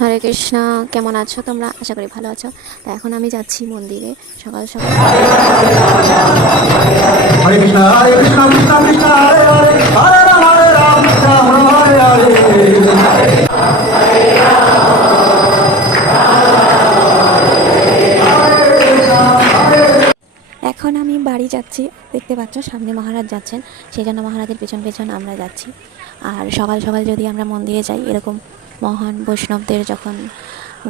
হরে কৃষ্ণ। কেমন আছো তোমরা? আশা করি ভালো আছো। তো এখন আমি যাচ্ছি মন্দিরে সকাল সকাল। হরে কৃষ্ণ হরে কৃষ্ণ কৃষ্ণ কৃষ্ণ হরে হরে হরে রাম রাম হরে হরে। এখন আমি বাড়ি যাচ্ছি। দেখতে পাচ্ছ সামনে মহারাজ যাচ্ছেন, সেই জন্য মহারাজের পেছন পেছন আমরা যাচ্ছি। আর সকাল সকাল যদি আমরা মন্দিরে যাই, এরকম মহান বৈষ্ণবদের যখন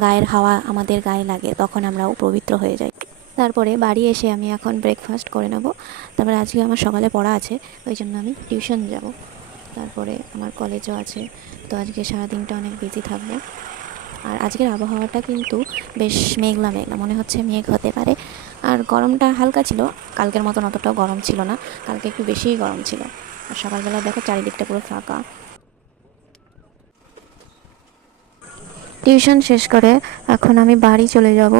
গায়ের হাওয়া আমাদের গায়ে লাগে, তখন আমরাও পবিত্র হয়ে যাই। তারপরে বাড়ি এসে আমি এখন ব্রেকফাস্ট করে নেব। তারপরে আজকে আমার সকালে পড়া আছে, ওই জন্য আমি টিউশন যাব। তারপরে আমার কলেজও আছে, তো আজকে সারাদিনটা অনেক বিজি থাকবো। আর আজকের আবহাওয়াটা কিন্তু বেশ মেঘলা মেঘলা, মনে হচ্ছে মেঘ হতে পারে। আর গরমটা হালকা ছিল, কালকের মতন অতটাও গরম ছিল না, কালকে একটু বেশিই গরম ছিল। আর সকালবেলা দেখো চারিদিকটা পুরো ফাঁকা। টিউশন শেষ করে এখন আমি বাড়ি চলে যাব,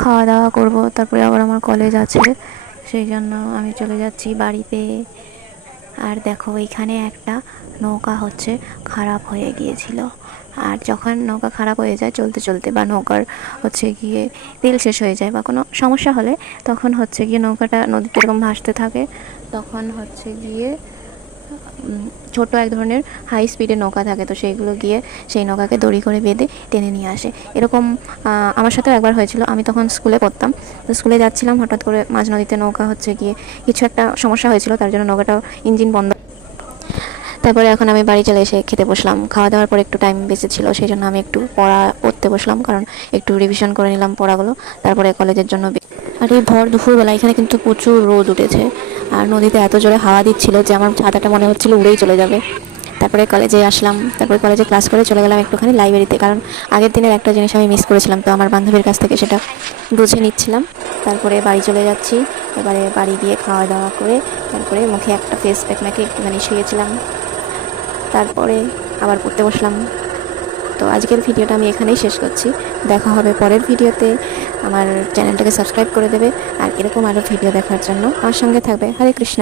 খাওয়া দাওয়া করব, তারপরে আবার আমার কলেজ আছে, সেই জন্য আমি চলে যাচ্ছি বাড়িতে। আর দেখো এখানে একটা নৌকা হচ্ছে খারাপ হয়ে গিয়েছিল। আর যখন নৌকা খারাপ হয়ে যায় চলতে চলতে, বা নৌকার হচ্ছে গিয়ে তেল শেষ হয়ে যায় বা কোনো সমস্যা হলে, তখন হচ্ছে গিয়ে নৌকাটা নদীতে এরকম ভাসতে থাকে। তখন হচ্ছে গিয়ে ছোট এক ধরনের হাই স্পিডের নৌকা থাকে, তো সেইগুলো গিয়ে সেই নৌকাকে দড়ি করে বেঁধে টেনে নিয়ে আসে। এরকম আমার সাথেও একবার হয়েছিল। আমি তখন স্কুলে পড়তাম, তো স্কুলে যাচ্ছিলাম, হঠাৎ করে মাঝ নদীতে নৌকা হচ্ছে গিয়ে কিছু একটা সমস্যা হয়েছিল, তার জন্য নৌকাটাও ইঞ্জিন বন্ধ। তারপরে এখন আমি বাড়ি চলে এসে খেতে বসলাম। খাওয়া দাওয়ার পর একটু টাইম বেঁচেছিল, সেই জন্য আমি একটু পড়তে বসলাম, কারণ একটু রিভিশন করে নিলাম পড়াগুলো, তারপরে কলেজের জন্য। আর এই ভর দুপুরবেলা এখানে কিন্তু প্রচুর রোদ উঠেছে, আর নদীতে এত জোরে হাওয়া দিচ্ছিল যে আমার ছাতাটা মনে হচ্ছিল উড়েই চলে যাবে। তারপরে কলেজে আসলাম, তারপরে কলেজে ক্লাস করে চলে গেলাম একটুখানি লাইব্রেরিতে, কারণ আগের দিনের একটা জিনিস আমি মিস করেছিলাম, তো আমার বান্ধবীর কাছ থেকে সেটা বুঝে নিচ্ছিলাম। তারপরে বাড়ি চলে যাচ্ছি। এবারে বাড়ি গিয়ে খাওয়া দাওয়া করে তারপরে মুখে একটা ফেস প্যাক মেখে একটুখানি শুয়েছিলাম, তারপরে আবার পড়তে বসলাম। তো আজকের ভিডিওটা আমি এখানেই শেষ করছি। দেখা হবে পরের ভিডিওতে। আমার চ্যানেলটাকে সাবস্ক্রাইব করে দেবে, আর এরকম আরও ভিডিও দেখার জন্য আমার সঙ্গে থাকবে। হরে কৃষ্ণ।